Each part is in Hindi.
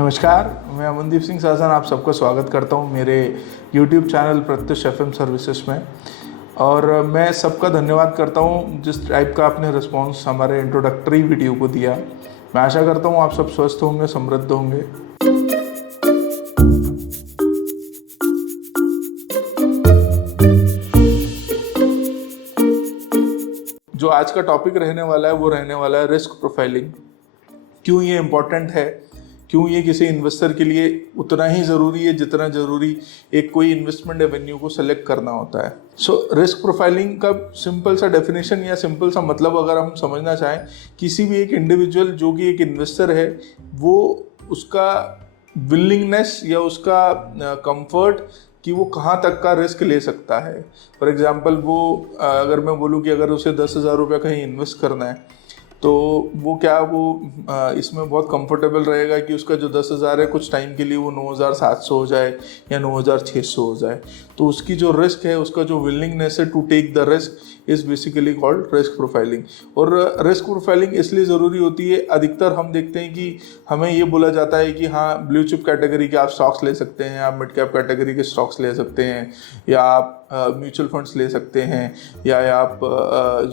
नमस्कार, मैं अमनदीप सिंह साजन आप सबका स्वागत करता हूं मेरे YouTube channel Pratyush FM services में। और मैं सबका धन्यवाद करता हूं जिस टाइप का आपने रिस्पांस हमारे इंट्रोडक्टरी वीडियो को दिया। मैं आशा करता हूं आप सब स्वस्थ होंगे, समृद्ध होंगे। जो आज का टॉपिक रहने वाला है वो रहने वाला है रिस्क प्रोफाइलिंग। क्यों ये इम्पोर्टेंट है, क्यों ये किसी इन्वेस्टर के लिए उतना ही ज़रूरी है जितना ज़रूरी एक कोई इन्वेस्टमेंट एवेन्यू को सेलेक्ट करना होता है। रिस्क प्रोफाइलिंग का सिंपल सा डेफिनेशन या सिंपल सा मतलब अगर हम समझना चाहें, किसी भी एक इंडिविजुअल जो कि एक इन्वेस्टर है वो उसका विलिंगनेस या उसका कंफर्ट कि वो कहाँ तक का रिस्क ले सकता है। फॉर एग्जांपल वो अगर मैं बोलूँ कि अगर उसे 10,000 रुपये कहीं इन्वेस्ट करना है तो वो इसमें बहुत कंफर्टेबल रहेगा कि उसका जो 10,000 है कुछ टाइम के लिए वो 9,700 हो जाए या 9,600 हो जाए। तो उसकी जो रिस्क है, उसका जो विलिंगनेस है to take the risk is basically called risk profiling. और रिस्क प्रोफाइलिंग इसलिए ज़रूरी होती है, अधिकतर हम देखते हैं कि हमें ये बोला जाता है कि हाँ, ब्लू चिप कैटेगरी के आप स्टॉक्स ले सकते हैं, आप मिड कैप कैटेगरी के स्टॉक्स ले सकते हैं, या आप म्यूचुअल फंड्स ले सकते हैं, या आप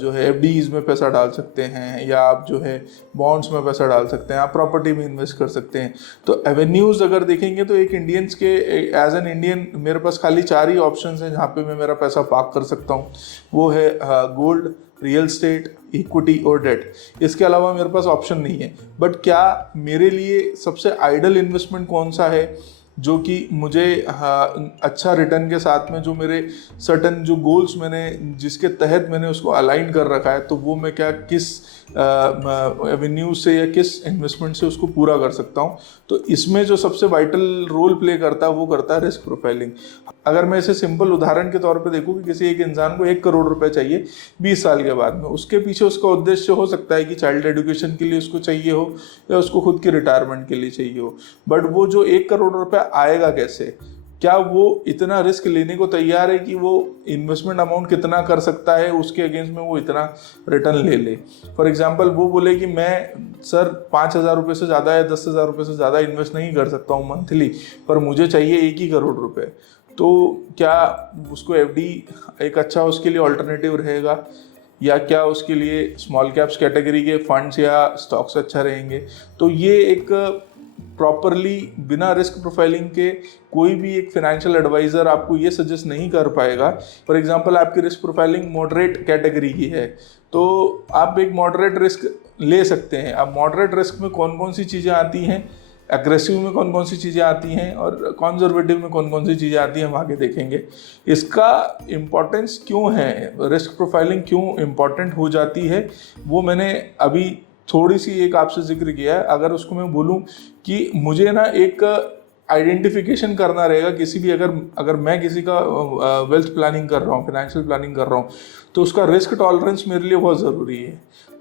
जो है एफडीज में पैसा डाल सकते हैं, या आप जो है बॉन्ड्स में पैसा डाल सकते हैं, आप प्रॉपर्टी में इन्वेस्ट कर सकते हैं। तो एवेन्यूज़ अगर देखेंगे तो एक इंडियंस के एज एन इंडियन मेरे पास खाली 4 ही ऑप्शंस हैं जहाँ पे मैं मेरा पैसा पार्क कर सकता हूँ। वो है गोल्ड, रियल स्टेट, इक्विटी और डेट। इसके अलावा मेरे पास ऑप्शन नहीं है। बट क्या मेरे लिए सबसे आइडल इन्वेस्टमेंट कौन सा है जो कि मुझे अच्छा रिटर्न के साथ में, जो मेरे सर्टन जो गोल्स मैंने जिसके तहत मैंने उसको अलाइन कर रखा है, तो वो मैं क्या किस एवेन्यू से या किस इन्वेस्टमेंट से उसको पूरा कर सकता हूँ। तो इसमें जो सबसे वाइटल रोल प्ले करता है वो करता है रिस्क प्रोफाइलिंग। अगर मैं इसे सिंपल उदाहरण के तौर पे देखूँ कि किसी एक इंसान को 1 करोड़ रुपए चाहिए 20 साल के बाद में, उसके पीछे उसका उद्देश्य हो सकता है कि चाइल्ड एजुकेशन के लिए उसको चाहिए हो या उसको खुद की रिटायरमेंट के लिए चाहिए हो। बट वो जो 1 करोड़ रुपया आएगा कैसे, क्या वो इतना रिस्क लेने को तैयार है कि वो इन्वेस्टमेंट अमाउंट कितना कर सकता है उसके अगेंस्ट में वो इतना रिटर्न ले ले। फॉर एग्जांपल वो बोले कि मैं सर 5,000 रुपये से ज़्यादा या 10,000 रुपये से ज़्यादा इन्वेस्ट नहीं कर सकता हूँ मंथली, पर मुझे चाहिए 1 ही करोड़ रुपये। तो क्या उसको एफडी एक अच्छा उसके लिए ऑल्टरनेटिव रहेगा, या क्या उसके लिए स्मॉल कैप्स कैटेगरी के फंड्स या स्टॉक्स अच्छा रहेंगे। तो ये एक प्रॉपरली बिना रिस्क प्रोफाइलिंग के कोई भी एक फाइनेंशियल एडवाइज़र आपको ये सजेस्ट नहीं कर पाएगा। फॉर एग्जांपल आपकी रिस्क प्रोफाइलिंग मॉडरेट कैटेगरी की है तो आप एक मॉडरेट रिस्क ले सकते हैं। अब मॉडरेट रिस्क में कौन कौन सी चीज़ें आती हैं, एग्रेसिव में कौन कौन सी चीज़ें आती हैं और कंजर्वेटिव में कौन कौन सी चीज़ें आती हैं, हम आगे देखेंगे। इसका इम्पोर्टेंस क्यों है, रिस्क प्रोफाइलिंग क्यों इम्पोर्टेंट हो जाती है, वो मैंने अभी थोड़ी सी एक आपसे जिक्र किया है। अगर उसको मैं बोलूं कि मुझे ना एक आइडेंटिफिकेशन करना रहेगा किसी भी, अगर मैं किसी का वेल्थ प्लानिंग कर रहा हूँ, फाइनेंशियल प्लानिंग कर रहा हूँ, तो उसका रिस्क टॉलरेंस मेरे लिए बहुत ज़रूरी है।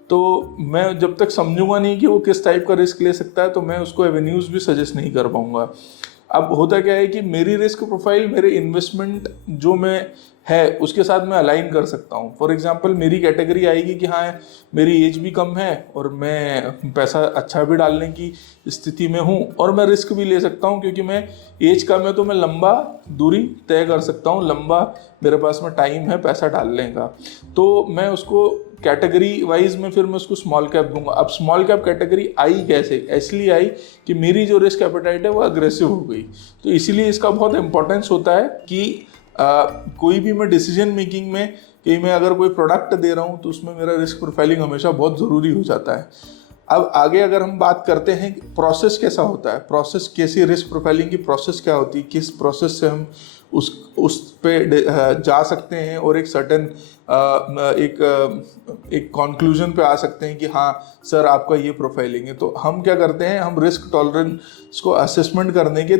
तो मैं जब तक समझूंगा नहीं कि वो किस टाइप का रिस्क ले सकता है तो मैं उसको एवेन्यूज़ भी सजेस्ट नहीं कर पाऊंगा। अब होता क्या है कि मेरी रिस्क प्रोफाइल मेरे इन्वेस्टमेंट जो मैं है उसके साथ मैं अलाइन कर सकता हूँ। फॉर एग्जांपल मेरी कैटेगरी आएगी कि हाँ, मेरी एज भी कम है और मैं पैसा अच्छा भी डालने की स्थिति में हूँ और मैं रिस्क भी ले सकता हूँ, क्योंकि मैं एज कम है तो मैं लंबा दूरी तय कर सकता हूँ, लंबा मेरे पास में टाइम है पैसा डालने का। तो मैं उसको कैटेगरी वाइज में फिर मैं उसको स्मॉल कैप दूंगा। अब स्मॉल कैप कैटेगरी आई कैसे, इसलिए आई कि मेरी जो रिस्क एपेटाइट है वो अग्रेसिव हो गई। तो इसीलिए इसका बहुत इंपॉर्टेंस होता है कि कोई भी मैं डिसीजन मेकिंग में कि मैं अगर कोई प्रोडक्ट दे रहा हूँ तो उसमें मेरा रिस्क प्रोफाइलिंग हमेशा बहुत ज़रूरी हो जाता है। अब आगे अगर हम बात करते हैं प्रोसेस कैसा होता है, प्रोसेस कैसी, रिस्क प्रोफाइलिंग की प्रोसेस क्या होती है, किस प्रोसेस से हम उस पे जा सकते हैं और एक सर्टेन एक कंक्लूजन पे आ सकते हैं कि हाँ सर आपका ये प्रोफाइलिंग है। तो हम क्या करते हैं, हम रिस्क टॉलरेंस को असेसमेंट करने के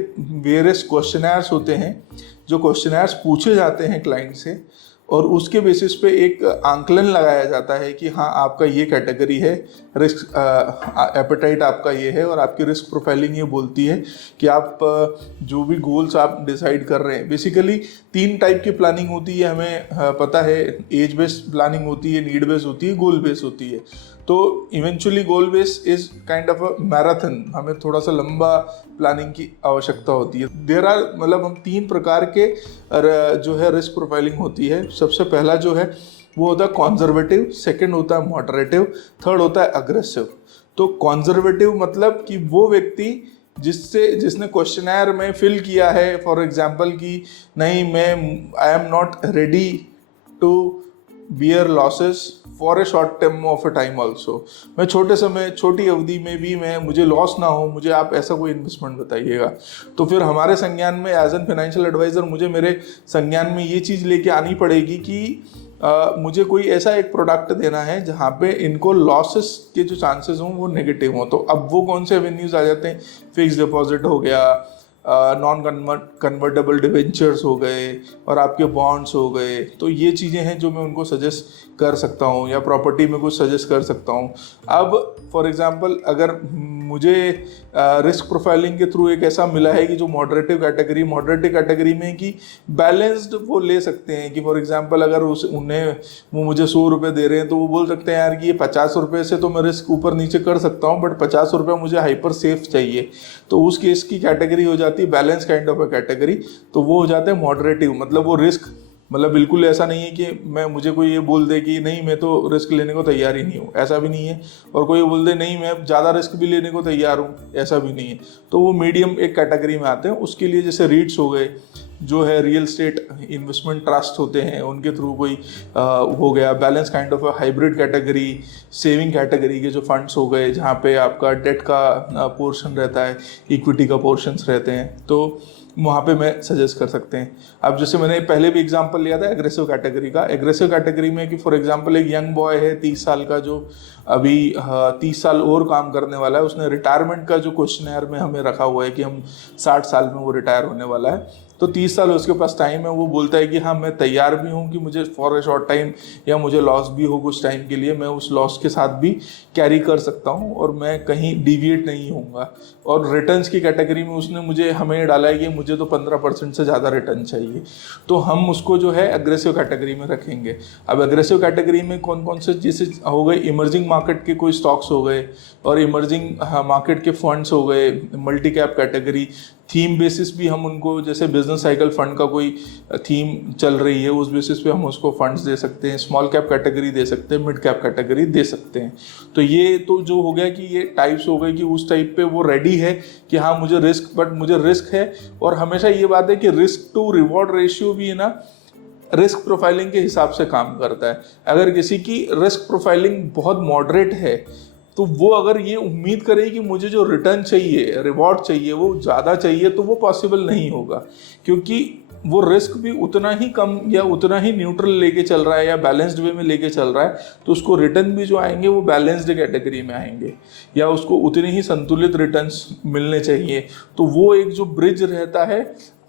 वेरियस क्वेश्चनर्स होते हैं, जो क्वेश्चनर्स पूछे जाते हैं क्लाइंट से, और उसके बेसिस पे एक आंकलन लगाया जाता है कि हाँ आपका ये कैटेगरी है, रिस्क एपेटाइट आपका ये है, और आपकी रिस्क प्रोफाइलिंग ये बोलती है कि आप जो भी गोल्स आप डिसाइड कर रहे हैं। बेसिकली 3 टाइप की प्लानिंग होती है, हमें पता है। एज बेस्ड प्लानिंग होती है, नीड बेस्ड होती है, गोल बेस्ड होती है। तो eventually goal base is kind of a marathon, हमें थोड़ा सा लंबा प्लानिंग की आवश्यकता होती है। देयर आर मतलब हम 3 प्रकार के जो है रिस्क प्रोफाइलिंग होती है। सबसे पहला जो है वो होता है कॉन्जर्वेटिव, सेकंड होता है मॉडरेटिव, थर्ड होता है अग्रेसिव। तो कॉन्जर्वेटिव मतलब कि वो व्यक्ति जिसने क्वेश्चनर में फिल किया है फॉर एग्जांपल कि नहीं मैं I am not ready to bear losses for a short term of a time also, मैं छोटी अवधि में भी मुझे लॉस ना हो, मुझे आप ऐसा कोई इन्वेस्टमेंट बताइएगा। तो फिर हमारे संज्ञान में एज एन फाइनेंशियल एडवाइज़र मुझे मेरे संज्ञान में ये चीज़ लेके आनी पड़ेगी कि मुझे कोई ऐसा एक प्रोडक्ट देना है जहाँ पे इनको लॉसेस के जो चांसेस हों वो नेगेटिव हों। तो अब वो कौन से एवेन्यूज़ आ जाते हैं, फिक्स डिपॉजिट हो गया, नॉन कन्वर्टेबल डिवेंचर्स हो गए और आपके बॉन्ड्स हो गए। तो ये चीज़ें हैं जो मैं उनको सजेस्ट कर सकता हूँ, या प्रॉपर्टी में कुछ सजेस्ट कर सकता हूँ। अब फॉर एग्जांपल अगर मुझे रिस्क प्रोफाइलिंग के थ्रू एक ऐसा मिला है कि जो मॉडरेटिव कैटेगरी में कि बैलेंस्ड वो ले सकते हैं कि फॉर एग्जांपल अगर वो मुझे 100 रुपये दे रहे हैं तो वो बोल सकते हैं यार कि ये 50 रुपये से तो मैं रिस्क ऊपर नीचे कर सकता हूँ, बट 50 रुपये मुझे हाइपर सेफ चाहिए। तो उस केस की कैटेगरी हो जाती है balance kind of a category. तो वो हो जाते हैं मॉडरेटिव, मतलब वो रिस्क मतलब बिल्कुल ऐसा नहीं है कि मुझे कोई ये बोल दे कि नहीं मैं तो रिस्क लेने को तैयार ही नहीं हूँ, ऐसा भी नहीं है। और कोई बोल दे नहीं मैं ज़्यादा रिस्क भी लेने को तैयार हूँ, ऐसा भी नहीं है। तो वो मीडियम एक कैटेगरी में आते हैं। उसके लिए जैसे रीट्स हो गए, जो है रियल एस्टेट इन्वेस्टमेंट ट्रस्ट होते हैं, उनके थ्रू कोई हो गया। Balance kind of hybrid category, saving category के जो फंड्स हो गए जहाँ पे आपका डेट का पोर्शन रहता है, इक्विटी का पोर्शंस रहते हैं, तो वहाँ पे मैं सजेस्ट कर सकते हैं। अब जैसे मैंने पहले भी एग्जांपल लिया था एग्रेसिव कैटेगरी का। एग्रेसिव कैटेगरी में कि फॉर एग्जांपल एक यंग बॉय है 30 साल का जो अभी 30 साल और काम करने वाला है, उसने रिटायरमेंट का जो क्वेश्चनर में हमें रखा हुआ है कि हम 60 साल में वो रिटायर होने वाला है। तो 30 साल उसके पास टाइम है, वो बोलता है कि हाँ मैं तैयार भी हूँ कि मुझे फॉर ए शॉर्ट टाइम या मुझे लॉस भी हो कुछ टाइम के लिए, मैं उस लॉस के साथ भी कैरी कर सकता हूँ और मैं कहीं डिविएट नहीं होऊंगा। और रिटर्न्स की कैटेगरी में उसने मुझे हमें डाला है कि मुझे तो 15% से ज़्यादा रिटर्न चाहिए, तो हम उसको जो है एग्रेसिव कैटेगरी में रखेंगे। अब एग्रेसिव कैटेगरी में कौन कौन से जैसे हो गए, इमर्जिंग मार्केट के कोई स्टॉक्स हो गए और इमर्जिंग मार्केट के फंड्स हो गए, multi cap category, theme basis भी हम उनको, जैसे बिजनेस साइकिल फंड का कोई थीम चल रही है उस बेसिस पे हम उसको फंड्स दे सकते हैं, स्मॉल कैप कैटेगरी दे सकते हैं, मिड कैप कैटेगरी दे सकते हैं। तो ये तो जो हो गया कि ये टाइप्स हो गए कि उस टाइप पे वो रेडी है कि हाँ मुझे रिस्क है। और हमेशा ये बात है कि रिस्क टू रिवॉर्ड रेशियो भी है ना रिस्क प्रोफाइलिंग के हिसाब से काम करता है। अगर किसी की रिस्क प्रोफाइलिंग बहुत मॉडरेट है तो वो अगर ये उम्मीद करे कि मुझे जो रिटर्न चाहिए, रिवॉर्ड चाहिए वो ज़्यादा चाहिए, तो वो पॉसिबल नहीं होगा, क्योंकि वो रिस्क भी उतना ही कम या उतना ही न्यूट्रल लेके चल रहा है या बैलेंस्ड वे में लेके चल रहा है, तो उसको रिटर्न भी जो आएंगे वो बैलेंस्ड कैटेगरी में आएंगे या उसको उतने ही संतुलित रिटर्न्स मिलने चाहिए। तो वो एक जो ब्रिज रहता है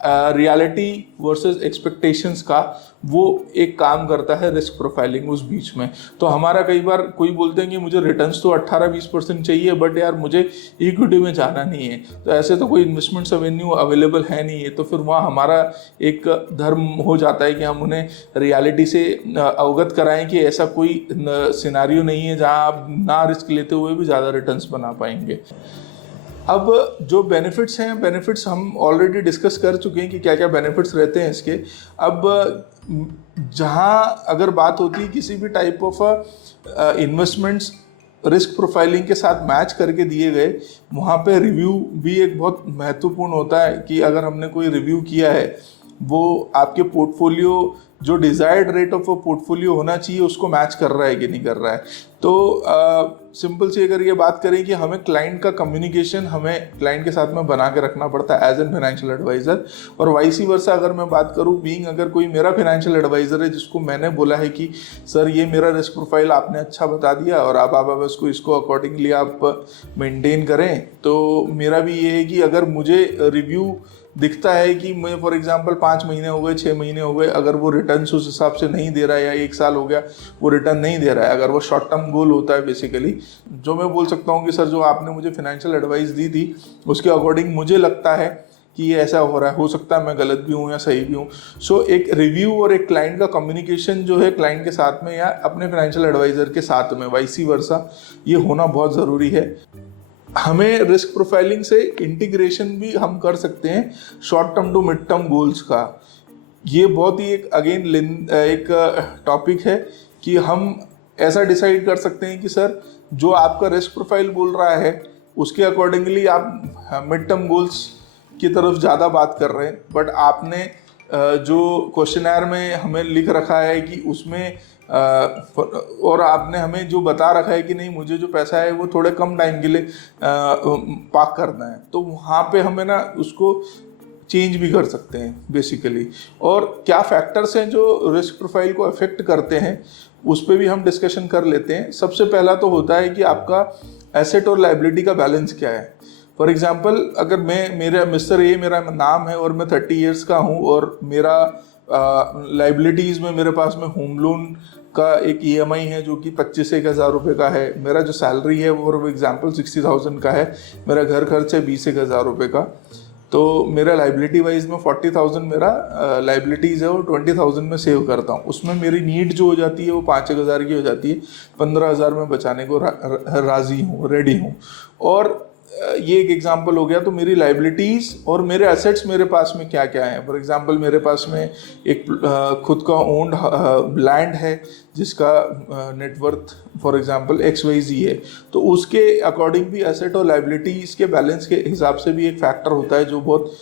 रियलिटी वर्सेस एक्सपेक्टेशंस का, वो एक काम करता है रिस्क प्रोफाइलिंग उस बीच में। तो हमारा कई बार कोई बोलते हैं कि मुझे रिटर्न्स तो 18-20% चाहिए बट यार मुझे इक्विटी में जाना नहीं है, तो ऐसे तो कोई इन्वेस्टमेंट्स एवेन्यू अवेलेबल है नहीं है। तो फिर वहाँ हमारा एक धर्म हो जाता है कि हम उन्हें रियलिटी से अवगत कराएं कि ऐसा कोई सिनारियो नहीं है जहाँ आप ना रिस्क लेते हुए भी ज़्यादा रिटर्न्स बना पाएंगे। अब जो बेनिफिट्स हम ऑलरेडी डिस्कस कर चुके हैं कि क्या क्या बेनिफिट्स रहते हैं इसके। अब जहाँ अगर बात होती है किसी भी type of investments risk profiling के साथ मैच करके दिए गए, वहाँ पे रिव्यू भी एक बहुत महत्वपूर्ण होता है कि अगर हमने कोई रिव्यू किया है वो आपके पोर्टफोलियो जो डिज़ायर्ड रेट ऑफ पोर्टफोलियो होना चाहिए उसको मैच कर रहा है कि नहीं कर रहा है। तो सिंपल सी अगर ये बात करें कि हमें क्लाइंट का कम्युनिकेशन हमें क्लाइंट के साथ में बना के रखना पड़ता है एज एन फाइनेंशियल एडवाइज़र, और वाइसी वर्सा अगर मैं बात करूँ बीइंग अगर कोई मेरा फाइनेंशियल एडवाइज़र है जिसको मैंने बोला है कि सर ये मेरा रिस्क प्रोफाइल आपने अच्छा बता दिया और आप इसको अकॉर्डिंगली आप मेंटेन करें, तो मेरा भी ये है कि अगर मुझे रिव्यू दिखता है कि मैं फॉर एग्जांपल 5 महीने हो गए, 6 महीने हो गए, अगर वो रिटर्न्स उस हिसाब से नहीं दे रहा है या 1 साल हो गया वो रिटर्न नहीं दे रहा है, अगर वो शॉर्ट टर्म गोल होता है बेसिकली, जो मैं बोल सकता हूँ कि सर जो आपने मुझे फाइनेंशियल एडवाइस दी थी उसके अकॉर्डिंग मुझे लगता है कि ये ऐसा हो रहा है, हो सकता है मैं गलत भी हूँ या सही भी हूँ। सो एक रिव्यू और एक क्लाइंट का कम्युनिकेशन जो है क्लाइंट के साथ में या अपने फाइनेंशियल एडवाइजर के साथ में वाइसी वर्सा, ये होना बहुत ज़रूरी है। हमें रिस्क प्रोफाइलिंग से इंटीग्रेशन भी हम कर सकते हैं short term to mid term goals का। ये बहुत ही एक अगेन एक टॉपिक है कि हम ऐसा डिसाइड कर सकते हैं कि सर जो आपका रिस्क प्रोफाइल बोल रहा है उसके अकॉर्डिंगली आप मिड टर्म गोल्स की तरफ ज़्यादा बात कर रहे हैं, बट आपने जो क्वेश्चनर में हमें लिख रखा है कि उसमें और आपने हमें जो बता रखा है कि नहीं मुझे जो पैसा है वो थोड़े कम टाइम के लिए पार्क करना है, तो वहाँ पे हमें ना उसको चेंज भी कर सकते हैं बेसिकली। और क्या फैक्टर्स हैं जो रिस्क प्रोफाइल को अफेक्ट करते हैं उस पर भी हम डिस्कशन कर लेते हैं। सबसे पहला तो होता है कि आपका एसेट और लाइबिलिटी का बैलेंस क्या है। फॉर एग्जांपल अगर मेरा मिस्टर ए मेरा नाम है और मैं 30 इयर्स का हूँ और मेरा लाइबिलिटीज़ में मेरे पास में होम लोन का एक EMI है जो कि 25,000 रुपये का है, मेरा जो सैलरी है वो फॉर एग्जांपल 60,000 का है, मेरा घर खर्च है 20,000 रुपये का, तो मेरा लाइबिलिटी वाइज में 40,000 मेरा लाइबिलिटीज़ है और 20,000 में सेव करता हूँ। उसमें मेरी नीड जो हो जाती है वो 5,000 की हो जाती है, 15,000 में बचाने को राज़ी हूँ, रेडी हूँ। और ये एक एग्जांपल हो गया। तो मेरी लाइबिलिटीज़ और मेरे एसेट्स मेरे पास में क्या क्या हैं। फॉर एग्जांपल मेरे पास में एक खुद का ओन्ड लैंड है जिसका नेटवर्थ फॉर एग्जांपल XYZ है, तो उसके अकॉर्डिंग भी एसेट और लाइबिलिटीज़ के बैलेंस के हिसाब से भी एक फैक्टर होता है जो बहुत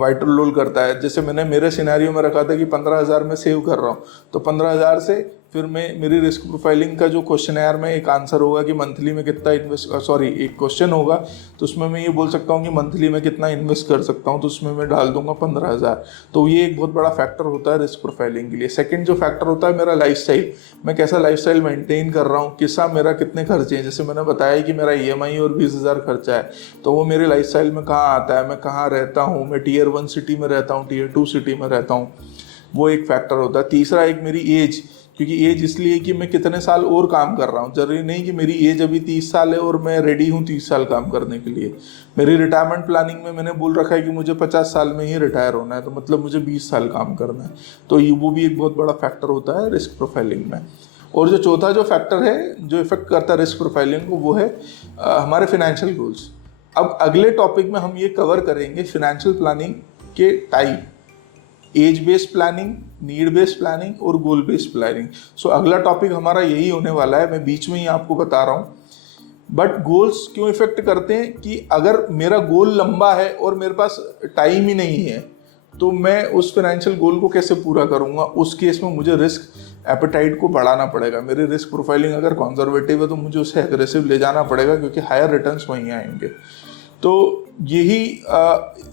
वाइटल रोल करता है। जैसे मैंने मेरे सिनेरियो में रखा था कि 15,000 में सेव कर रहा हूँ, तो 15,000 से फिर मेरी रिस्क प्रोफाइलिंग का जो क्वेश्चनर में एक आंसर होगा कि मंथली में कितना एक क्वेश्चन होगा, तो उसमें मैं ये बोल सकता हूँ कि मंथली में कितना इन्वेस्ट कर सकता हूँ, तो उसमें मैं डाल दूंगा 15,000। तो ये एक बहुत बड़ा फैक्टर होता है रिस्क प्रोफाइलिंग के लिए। सेकंड जो फैक्टर होता है मेरा लाइफस्टाइल, मैं कैसा लाइफस्टाइल मेंटेन कर रहा हूँ, किस्सा मेरा कितने खर्चे हैं। जैसे मैंने बताया कि मेरा EMI और 20,000 खर्चा है, तो वो मेरे लाइफस्टाइल में कहाँ आता है, मैं कहाँ रहता हूँ, मैं Tier 1 सिटी में रहता हूँ, Tier 2 सिटी में रहता हूँ, वो एक फैक्टर होता है। तीसरा एक मेरी एज, क्योंकि एज इसलिए कि मैं कितने साल और काम कर रहा हूँ। जरूरी नहीं कि मेरी एज अभी 30 साल है और मैं रेडी हूँ 30 साल काम करने के लिए। मेरी रिटायरमेंट प्लानिंग में मैंने बोल रखा है कि मुझे 50 साल में ही रिटायर होना है, तो मतलब मुझे 20 साल काम करना है। तो ये वो भी एक बहुत बड़ा फैक्टर होता है रिस्क प्रोफाइलिंग में। और जो चौथा जो फैक्टर है जो इफेक्ट करता है रिस्क प्रोफाइलिंग को, वो है हमारे फाइनेंशियल गोल्स। अब अगले टॉपिक में हम ये कवर करेंगे फाइनेंशियल प्लानिंग के type, age based planning, need based planning और गोल बेस्ड प्लानिंग। सो अगला टॉपिक हमारा यही होने वाला है, मैं बीच में ही आपको बता रहा हूँ। बट गोल्स क्यों इफेक्ट करते हैं कि अगर मेरा गोल लंबा है और मेरे पास टाइम ही नहीं है, तो मैं उस फाइनेंशियल गोल को कैसे पूरा करूँगा। उस केस में मुझे रिस्क एपेटाइट को बढ़ाना पड़ेगा। मेरी रिस्क प्रोफाइलिंग अगर कंजर्वेटिव है तो मुझे उसे एग्रेसिव ले जाना पड़ेगा, क्योंकि हायर रिटर्न्स वहीं आएंगे। तो यही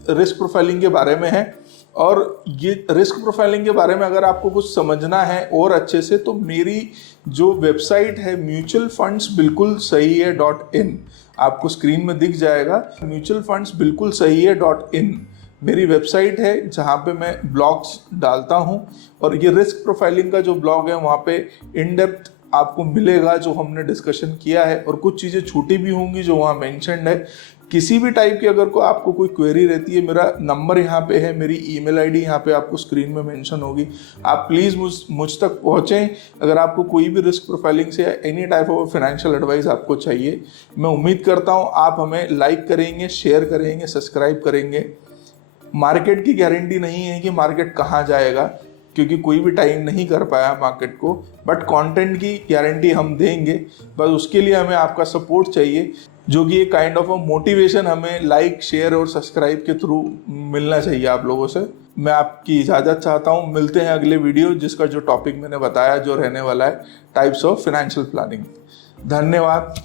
रिस्क प्रोफाइलिंग के बारे में है। और ये रिस्क प्रोफाइलिंग के बारे में अगर आपको कुछ समझना है और अच्छे से, तो मेरी जो वेबसाइट है म्यूचुअल फंड्स बिल्कुल सही है .in, आपको स्क्रीन में दिख जाएगा। म्यूचुअल फंड्स बिल्कुल सही है .in मेरी वेबसाइट है, जहाँ पे मैं ब्लॉग्स डालता हूँ। और ये रिस्क प्रोफाइलिंग का जो ब्लॉग है वहाँ पे इन डेप्थ आपको मिलेगा जो हमने डिस्कशन किया है, और कुछ चीज़ें छूटी भी होंगी जो वहाँ मेंशन्ड है। किसी भी टाइप की अगर आपको कोई क्वेरी रहती है, मेरा नंबर यहाँ पे है, मेरी ईमेल आईडी यहाँ पे आपको स्क्रीन में मेंशन होगी। आप प्लीज़ मुझ तक पहुँचें अगर आपको कोई भी रिस्क प्रोफाइलिंग से any type of financial advice आपको चाहिए। मैं उम्मीद करता हूँ आप हमें लाइक करेंगे, शेयर करेंगे, सब्सक्राइब करेंगे। मार्केट की गारंटी नहीं है कि मार्केट कहाँ जाएगा, क्योंकि कोई भी टाइम नहीं कर पाया मार्केट को, बट कंटेंट की गारंटी हम देंगे। बस उसके लिए हमें आपका सपोर्ट चाहिए, जो कि एक काइंड ऑफ मोटिवेशन हमें लाइक, शेयर और सब्सक्राइब के थ्रू मिलना चाहिए आप लोगों से। मैं आपकी इजाज़त चाहता हूँ। मिलते हैं अगले वीडियो, जिसका जो टॉपिक मैंने बताया जो रहने वाला है टाइप्स ऑफ फाइनेंशियल प्लानिंग। धन्यवाद।